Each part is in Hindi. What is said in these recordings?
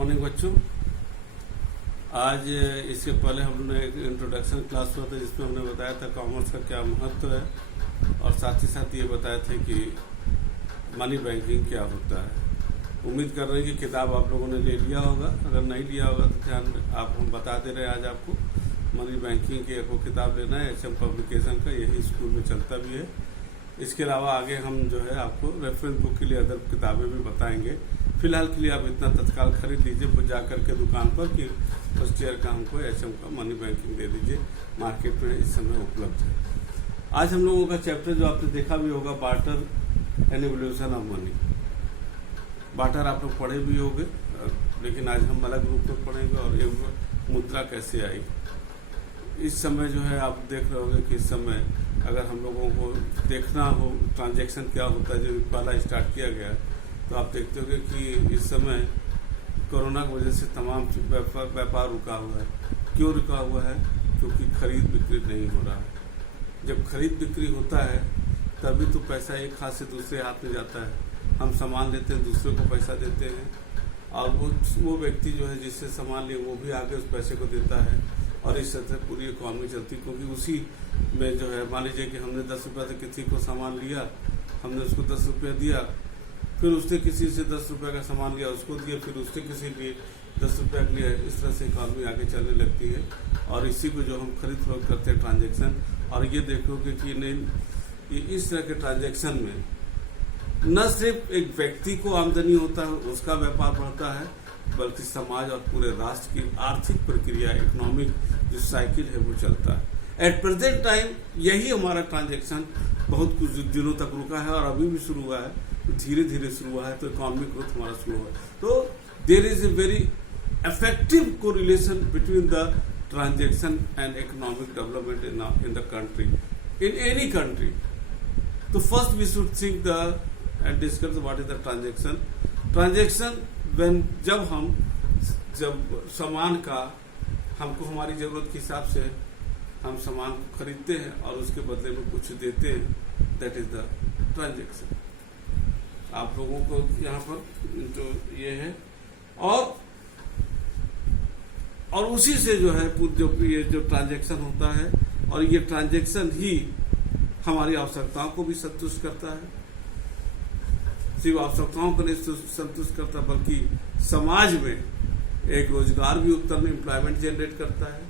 मॉर्निंग बच्चों। आज इसके पहले हमने एक इंट्रोडक्शन क्लास हुआ था जिसमें हमने बताया था कॉमर्स का क्या महत्व है और साथ ही साथ ये बताए थे कि मनी बैंकिंग क्या होता है। उम्मीद कर रहे हैं कि किताब आप लोगों ने ले लिया होगा। अगर नहीं लिया होगा तो ध्यान आप हम बता दे रहे हैं आज आपको मनी बैंकिंग की एक किताब लेना है एचएम पब्लिकेशन का, यही स्कूल में चलता भी है। इसके अलावा आगे हम जो है आपको रेफरेंस बुक के लिए अदर किताबें भी बताएंगे। फिलहाल के लिए आप इतना तत्काल खरीद लीजिए जा करके दुकान पर कि फर्स्ट ईयर का हमको एचएम का मनी बैंकिंग दे दीजिए, मार्केट में इस समय उपलब्ध है। आज हम लोगों का चैप्टर जो आपने देखा भी होगा, barter and evolution of money. Barter आप लोग पढ़े भी होंगे, लेकिन आज हम अलग रूप में पढ़ेंगे और एक मुद्रा कैसे आई। इस समय जो है आप देख रहे होंगे कि इस समय अगर हम लोगों को देखना हो ट्रांजैक्शन क्या होता है, जो पहला स्टार्ट किया गया, तो आप देखते होंगे कि इस समय कोरोना की वजह से तमाम व्यापार रुका हुआ है। क्यों रुका हुआ है? क्योंकि खरीद बिक्री नहीं हो रहा है। जब खरीद बिक्री होता है तभी तो पैसा एक हाथ से दूसरे हाथ में जाता है। हम सामान लेते हैं, दूसरे को पैसा देते हैं और वो व्यक्ति जो है जिससे सामान लिए वो भी आगे उस पैसे को देता है और इस तरह से पूरी इकॉनमी चलती। क्योंकि उसी में जो है मान लीजिए कि हमने 10 रुपये से किसी को सामान लिया, हमने उसको 10 रुपये दिया, फिर उसने किसी से 10 रुपये का सामान लिया, उसको दिया, फिर उसने किसी लिए 10 रुपये का लिया। इस तरह से इकॉनमी आगे चलने लगती है और इसी को जो हम खरीद फरोख्त करते हैं ट्रांजैक्शन। और ये देखोगे कि नहीं, इस तरह के ट्रांजैक्शन में न सिर्फ एक व्यक्ति को आमदनी होता है, उसका व्यापार बढ़ता है, बल्कि समाज और पूरे राष्ट्र की आर्थिक प्रक्रिया, इकोनॉमिक जो साइकिल है वो चलता है। एट प्रेजेंट टाइम यही हमारा ट्रांजैक्शन बहुत कुछ दिनों तक रुका है और अभी भी शुरू हुआ है, धीरे धीरे शुरू हुआ है, तो इकोनॉमिक ग्रोथ हमारा शुरू हुआ है। तो there is a very effective correlation between the transaction and economic development in the country, in any country. तो first we should think the and discuss what is the transaction. Transaction जब सामान का हमको हमारी जरूरत के हिसाब से हम सामान को खरीदते हैं और उसके बदले में कुछ देते हैं, दैट इज द ट्रांजैक्शन। आप लोगों को यहाँ पर जो ये है और उसी से जो है ये जो ट्रांजैक्शन होता है और ये ट्रांजैक्शन ही हमारी आवश्यकताओं को भी संतुष्ट करता है। सिर्फ आवश्यकताओं को नहीं संतुष्ट करता बल्कि समाज में एक रोजगार भी उत्तर में एम्प्लॉयमेंट जनरेट करता है,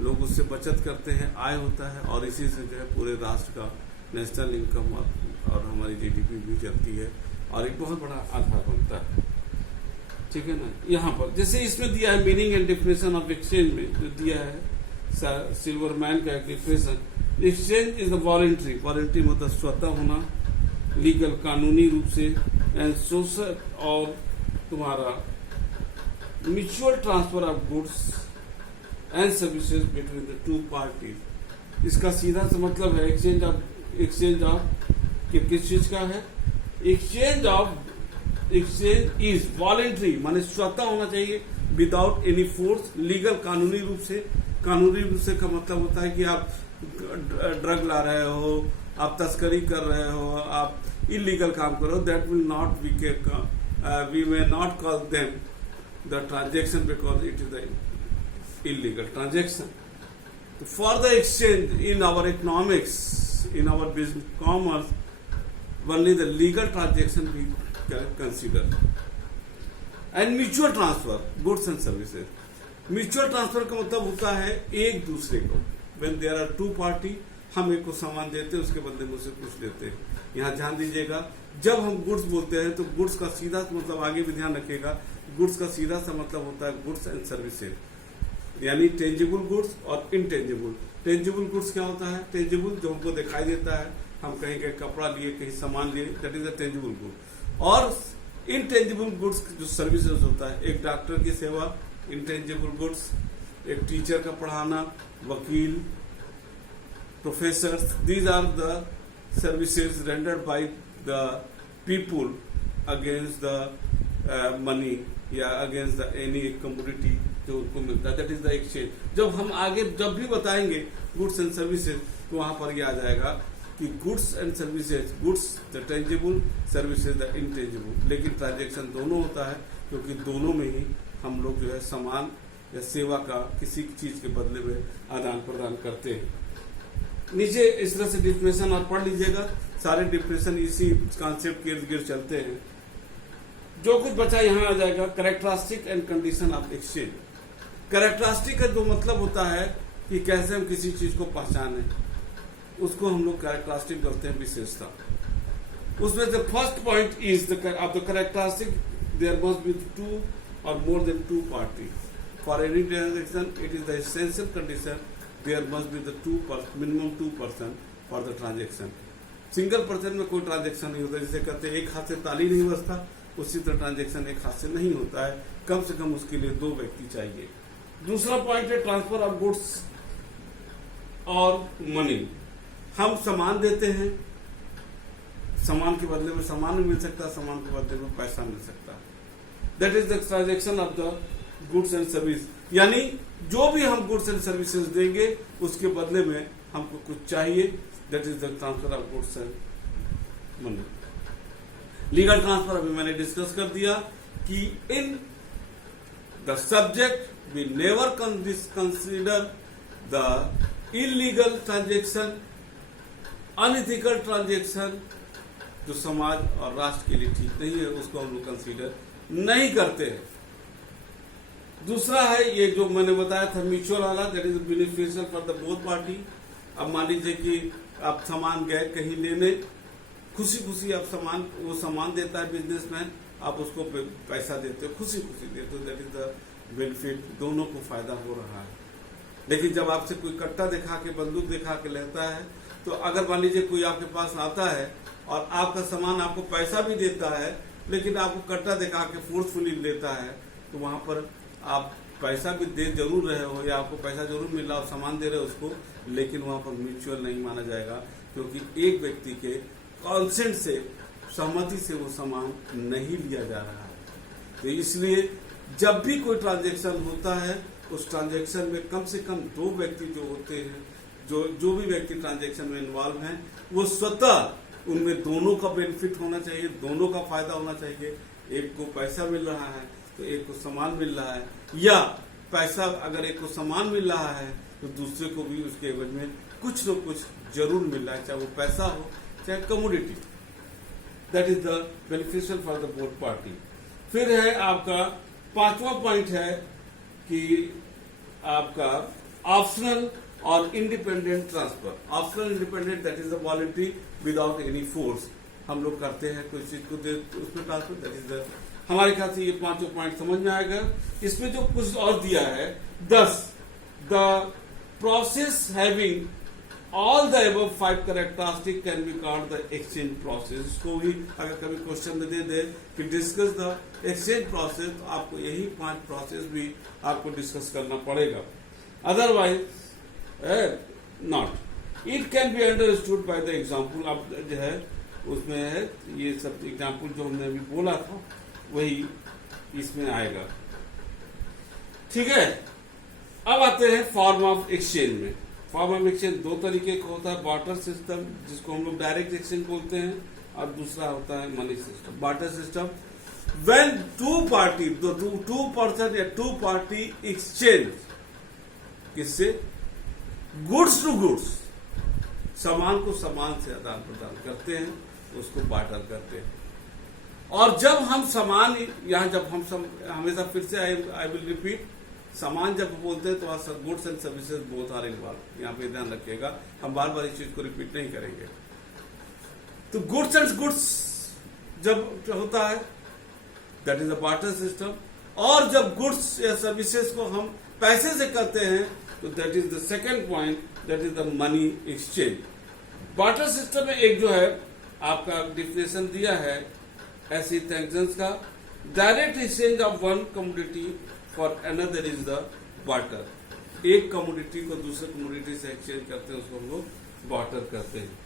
लोग उससे बचत करते हैं, आय होता है और इसी से जो है पूरे राष्ट्र का नेशनल इनकम और हमारी जीडीपी भी चलती है और एक बहुत बड़ा आधार बनता है। ठीक है ना। यहाँ पर जैसे इसमें दिया है meaning and definition of exchange में जो दिया है सिल्वरमैन का एक डिफिनेशन, एक्सचेंज इज वॉलंटरी मतलब स्वतः होना, लीगल कानूनी रूप से, एंड सोशल और तुम्हारा mutual transfer of goods and services between the two parties. इसका सीधा सा मतलब है एक्सचेंज ऑफ किस चीज का है? एक्सचेंज इज वॉलंटरी माने स्वतः होना चाहिए, विदाउट एनी फोर्स, लीगल कानूनी रूप से का मतलब होता है कि आप ड्रग ला रहे हो, आप तस्करी कर रहे हो, आप इलीगल काम कर रहे हो, that will not we may not call them the transaction because it is the illegal transaction. For the exchange in our economics, in our business commerce, only the legal transaction we can consider. And mutual transfer, goods and services. Mutual transfer का मतलब होता है एक दूसरे को, when there are two party, हम एक को सामान देते हैं, उसके बदले में उसे कुछ देते हैं। यहाँ ध्यान दीजिएगा, जब हम गुड्स बोलते हैं तो गुड्स का सीधा मतलब आगे भी ध्यान रखिएगा, गुड्स का सीधा सा मतलब होता है गुड्स एंड सर्विसेज, यानी टेंजिबल गुड्स और इनटेंजिबल। टेंजिबल गुड्स क्या होता है? टेंजिबल जो हमको दिखाई देता है, हम कहीं कपड़ा लिए, कहीं सामान लिए, that is a tangible good. और इनटेंजिबल गुड्स जो सर्विसेज होता है, एक डॉक्टर की सेवा इनटेंजिबल गुड्स, एक टीचर का पढ़ाना, वकील, professor, these are the services rendered by the people against the money या अगेंस्ट द एनी कमोडिटी जो उनको मिलता है, दैट इज द एक्सचेंज। जब हम आगे जब भी बताएंगे गुड्स एंड सर्विसेज तो वहां पर ये आ जाएगा कि goods and services, goods the tangible, services the intangible. लेकिन ट्रांजैक्शन दोनों होता है क्योंकि दोनों में ही हम लोग जो है सामान या सेवा का किसी चीज के बदले में आदान प्रदान करते हैं। नीचे इस तरह से डिफिनेशन और पढ़ लीजिएगा, सारे डिफिनेशन इसी कॉन्सेप्ट के इर्द गिर्द चलते हैं। जो कुछ बचा यहाँ आ जाएगा, characteristic and condition of exchange. Characteristic का जो मतलब होता है कि कैसे हम किसी चीज को पहचाने, उसको हम लोग कैरेक्टरिस्टिक बोलते हैं, विशेषता। उसमें the first point is of the characteristic, there must be two और more than two party for any transaction. It is the essential condition there must be the minimum 2 person for the transaction. Single person में कोई ट्रांजेक्शन नहीं होता, जिसे कहते हैं एक हाथ से ताली नहीं बजता, उसी तरह ट्रांजेक्शन एक हाथ से नहीं होता है, कम से कम उसके लिए 2 व्यक्ति चाहिए। दूसरा पॉइंट है ट्रांसफर ऑफ गुड्स और मनी। हम सामान देते हैं, सामान के बदले में सामान भी मिल सकता है, सामान के बदले में पैसा मिल सकता है। That is the transaction of the goods and service. यानी जो भी हम गुड्स एंड सर्विसेज देंगे उसके बदले में हमको कुछ चाहिए, that is the transfer of goods and money. Legal transfer अभी मैंने डिस्कस कर दिया कि in the subject we never consider the illegal transaction, unethical transaction जो समाज और राष्ट्र के लिए ठीक नहीं है, उसको हम लोग कंसीडर नहीं करते हैं। दूसरा है ये जो मैंने बताया था म्यूचुअल वाला, that is beneficial for the both party. अब मान लीजिए कि आप सामान गए कहीं लेने, खुशी खुशी आप वो सामान देता है बिजनेसमैन, आप उसको पैसा देते हो, खुशी खुशी देते हो, दैट इज द बेनिफिट, दोनों को फायदा हो रहा है। लेकिन जब आपसे कोई कट्टा दिखा के, बंदूक दिखा के लेता है, तो अगर मान लीजिए कोई आपके पास आता है और आपका सामान आपको पैसा भी देता है, लेकिन आपको कट्टा दिखा के फोर्सफुली लेता है, तो वहां पर आप पैसा भी दे जरूर रहे हो या आपको पैसा जरूर मिल रहा हो, सामान दे रहे हो उसको, लेकिन वहां पर म्यूचुअल नहीं माना जाएगा, क्योंकि एक व्यक्ति के कॉन्सेंट से, सहमति से वो सामान नहीं लिया जा रहा है। तो इसलिए जब भी कोई ट्रांजेक्शन होता है, उस ट्रांजेक्शन में कम से कम 2 व्यक्ति जो होते हैं, जो भी व्यक्ति ट्रांजेक्शन में इन्वॉल्व हैं, वो स्वतः उनमें दोनों का बेनिफिट होना चाहिए, दोनों का फायदा होना चाहिए। एक को पैसा मिल रहा है तो एक को सामान मिल रहा है, या पैसा अगर एक को सामान मिल रहा है तो दूसरे को भी उसके एवज में कुछ न कुछ जरूर मिल रहा है, चाहे वो पैसा हो चाहे commodity. That is the beneficial for the both party. फिर है आपका 5वां पॉइंट है कि आपका ऑप्शनल और independent transfer. Optional independent that is the voluntary without any force. हम लोग करते हैं कोई चीज को उसमें ट्रांसफर, दैट इज द, हमारे ख्याल से ये 5 पॉइंट समझ में आएगा। इसमें जो कुछ और दिया है 10, the process having all the above 5 characteristic can be called the exchange process. इसको भी अगर कभी क्वेश्चन में दे दे कि डिस्कस द एक्सचेंज प्रोसेस, तो आपको यही 5 प्रोसेस भी आपको डिस्कस करना पड़ेगा, otherwise not. It can be understood by the example. अब जो है उसमें है ये सब एग्जाम्पल जो हमने अभी बोला था वही इसमें आएगा, ठीक है। अब आते हैं फॉर्म ऑफ एक्सचेंज में। फॉर्म ऑफ एक्सचेंज 2 तरीके का होता है, बार्टर सिस्टम जिसको हम लोग डायरेक्ट एक्सचेंज बोलते हैं, और दूसरा होता है money system. Barter system when 2 party, 2 person या 2 पार्टी एक्सचेंज, किससे? गुड्स टू गुड्स, सामान को सामान से आदान प्रदान करते हैं, उसको बार्टर करते हैं। और जब हम सामान, यहां जब हम हमेशा फिर से आई विल रिपीट, सामान जब बोलते हैं तो goods and services both are involve, यहाँ पे ध्यान रखिएगा, हम बार बार इस चीज को रिपीट नहीं करेंगे। तो गुड्स एंड गुड्स जब होता है that is the barter system, और जब गुड्स या सर्विसेज को हम पैसे से करते हैं तो that is the second point, that is the money exchange. Barter system में एक जो है आपका डिफिनेशन दिया है ऐसी ट्रांजेक्शंस का, direct exchange of one commodity for another is the barter. एक कमोडिटी को दूसरे कमोडिटी से एक्सचेंज करते हैं, उसको हम लोग बार्टर करते हैं।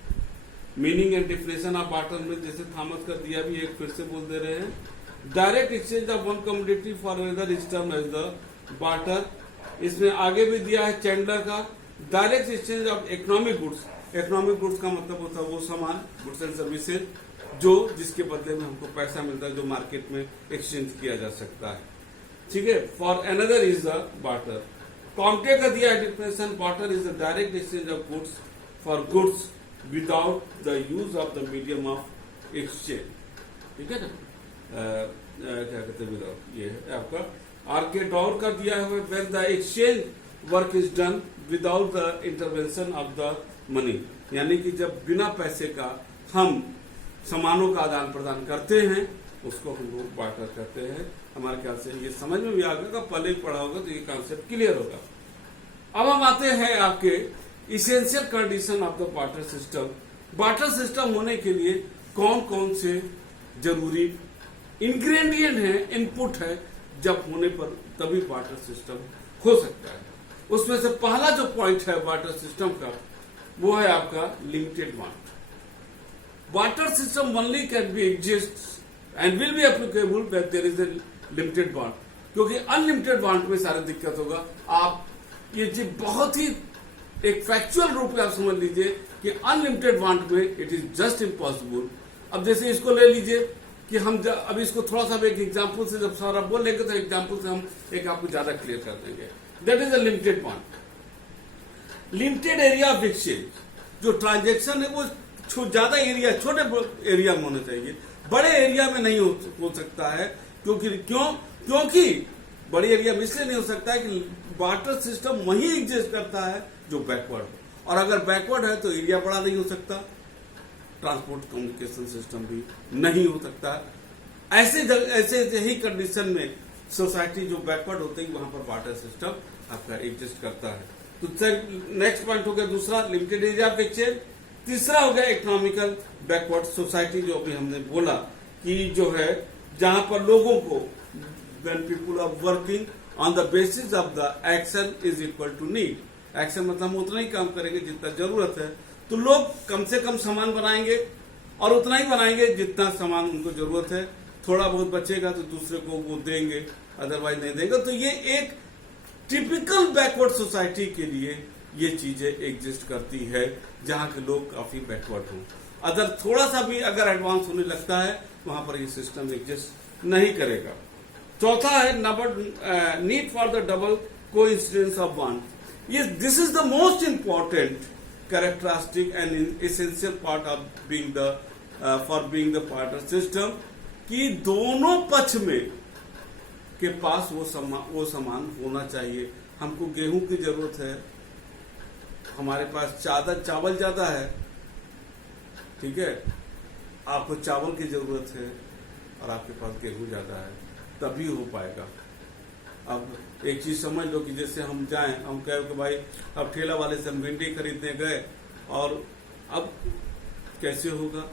Meaning and definition of barter में जैसे थॉमस का दिया भी, एक फिर से बोल दे रहे हैं, direct exchange of one commodity for another is termed as the barter. इसमें आगे भी दिया है चैंडलर का, direct exchange of economic goods. Economic goods का मतलब होता है वो सामान, गुड्स एंड सर्विसेज जो जिसके बदले में हमको पैसा मिलता है, जो मार्केट में एक्सचेंज किया जा सकता है। ठीक है। For another is the barter. Comte का दिया है definition, barter is the direct exchange of goods for goods without the use of the medium of exchange, ठीक है ना। क्या कहते हैं विदाउट, ये है आपका। आर्केडोर का दिया है when the exchange work is done without the intervention of the money, यानी कि जब बिना पैसे का हम सामानों का आदान प्रदान करते हैं उसको हम लोग बार्टर करते हैं। हमारे ख्याल से ये समझ में भी आ गया, पहले ही पढ़ा होगा तो ये कॉन्सेप्ट क्लियर होगा। अब हम आते हैं आपके essential condition of the barter system. Barter system होने के लिए कौन कौन से जरूरी इंग्रेडिएंट है, इनपुट है, जब होने पर तभी बार्टर सिस्टम हो सकता है। उसमें से पहला जो पॉइंट है बार्टर सिस्टम का वो है आपका limited want. Barter system only can be exist and will be applicable when there is a limited want, क्योंकि अनलिमिटेड वांट में सारा दिक्कत होगा। आप ये चीज बहुत ही एक फैक्चुअल रूप में आप समझ लीजिए कि अनलिमिटेड वांट में इट इज जस्ट इम्पॉसिबल। अब जैसे इसको ले लीजिए कि हम अब इसको थोड़ा सा एक एग्जाम्पल से जब सारा बोल लेंगे तो एग्जाम्पल से हम एक आपको ज्यादा क्लियर कर देंगे। That is a limited want. Limited area of exchange, जो ट्रांजेक्शन है वो ज्यादा एरिया, छोटे एरिया में होना चाहिए, बड़े एरिया में नहीं हो सकता है। क्योंकि बड़े एरिया में इसलिए नहीं हो सकता है कि बार्टर सिस्टम वही एग्जिस्ट करता है जो बैकवर्ड हो, और अगर बैकवर्ड है तो एरिया बड़ा नहीं हो सकता, ट्रांसपोर्ट कम्युनिकेशन सिस्टम भी नहीं हो सकता। ऐसे यही कंडीशन में सोसाइटी जो बैकवर्ड होते हैं वहां पर बार्टर सिस्टम आपका एग्जिस्ट करता है। तो नेक्स्ट पॉइंट हो गया दूसरा, लिमिटेड एरिया ऑफ एक्सचेंज। तीसरा हो गया इकोनॉमिकल बैकवर्ड सोसाइटी, जो अभी हमने बोला कि जो है जहां पर लोगों को when people are working on the basis of the action is equal to need, action मतलब हम उतना ही काम करेंगे जितना जरूरत है, तो लोग कम से कम सामान बनाएंगे और उतना ही बनाएंगे जितना सामान उनको जरूरत है। थोड़ा बहुत बचेगा तो दूसरे को वो देंगे, अदरवाइज नहीं देंगे। तो ये एक टिपिकल बैकवर्ड सोसाइटी के लिए ये चीजें एग्जिस्ट करती है जहां के लोग काफी बैकवर्ड हों। अगर थोड़ा सा भी अगर एडवांस होने लगता है वहां पर ये सिस्टम एग्जिस्ट नहीं करेगा। चौथा है need for the double coincidence of want. ये this is the most important characteristic and essential part of being the for being the barter system, कि दोनों पक्ष में के पास वो सामान होना चाहिए। हमको गेहूं की जरूरत है, हमारे पास चावल ज्यादा है, ठीक है, आपको चावल की जरूरत है और आपके पास गेहूं ज्यादा है, तभी हो पाएगा। अब एक चीज समझ लो कि जैसे हम जाएं, हम कहें कि भाई अब ठेला वाले से हम भिंडी खरीदने गए और अब कैसे होगा,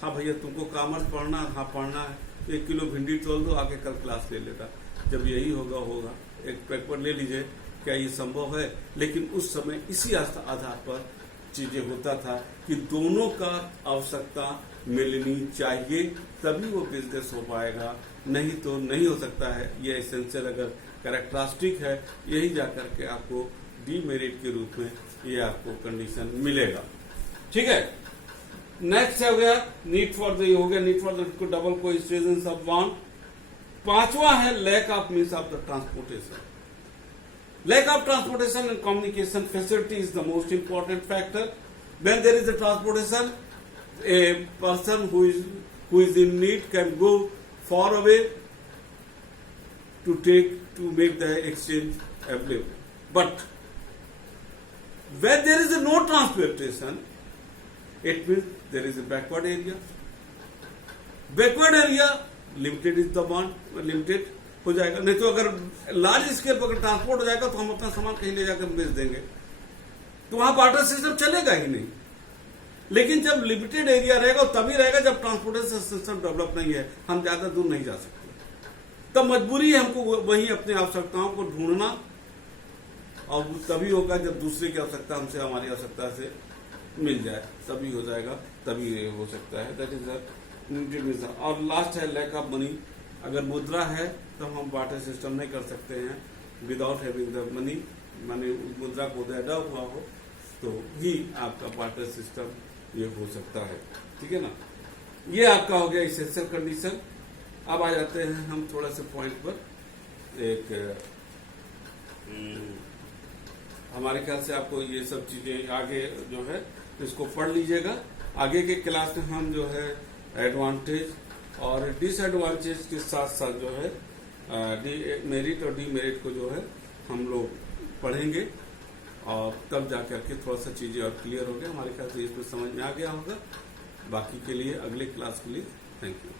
हाँ भैया तुमको कॉमर्स पढ़ना, हाँ पढ़ना है, 1 किलो भिंडी तोल दो, आगे कल क्लास ले लेगा। जब यही होगा एक पेपर ले लीजिए, क्या ये संभव है? लेकिन उस समय इसी आधार पर चीजें होता था कि दोनों का आवश्यकता मिलनी चाहिए, तभी वो बिजनेस हो पाएगा, नहीं तो नहीं हो सकता है। ये एसेंशियल अगर कैरेक्टरिस्टिक है, यही जाकर के आपको डीमेरिट के रूप में ये आपको कंडीशन मिलेगा, ठीक है। नेक्स्ट हो गया need for the double coincidence of want. पांचवा है lack of means of the transportation. Lack of transportation and communication facility is the most important factor. When there is a transportation, a person who is in need can go far away to make the exchange available. But when there is no transportation, it means there is a backward area. Backward area, limited is the one, limited हो जाएगा। नहीं तो अगर लार्ज स्केल पर ट्रांसपोर्ट हो जाएगा तो हम अपना सामान कहीं ले जाकर बेच देंगे, तो वहां बार्टर सिस्टम चलेगा ही नहीं। लेकिन जब लिमिटेड एरिया रहेगा तभी रहेगा जब ट्रांसपोर्टेशन सिस्टम डेवलप नहीं है, हम ज्यादा दूर नहीं जा सकते। तब मजबूरी है हमको वही अपनी आवश्यकताओं को ढूंढना, और तभी होगा जब दूसरे की आवश्यकता हमसे हमारी आवश्यकता से मिल जाए, तभी हो जाएगा, तभी हो सकता है। That is limited. और लास्ट है लैक ऑफ मनी। अगर मुद्रा है तो हम बार्टर सिस्टम नहीं कर सकते हैं विदाउट हैविंग द मनी, माने मुद्रा को अदा हुआ हो तो ही आपका बार्टर सिस्टम ये हो सकता है, ठीक है ना। ये आपका हो गया एसेंशियल कंडीशन। अब आ जाते हैं हम थोड़ा से पॉइंट पर एक हमारे ख्याल से आपको ये सब चीजें आगे जो है इसको पढ़ लीजिएगा। आगे के क्लास में हम जो है एडवांटेज और डिसएडवांटेज के साथ साथ जो है मेरिट और डीमेरिट को जो है हम लोग पढ़ेंगे और तब जाकर के थोड़ा सा चीजें और क्लियर हो गया। हमारे ख्याल से इसमें समझ में आ गया होगा। बाकी के लिए अगले क्लास के लिए थैंक यू।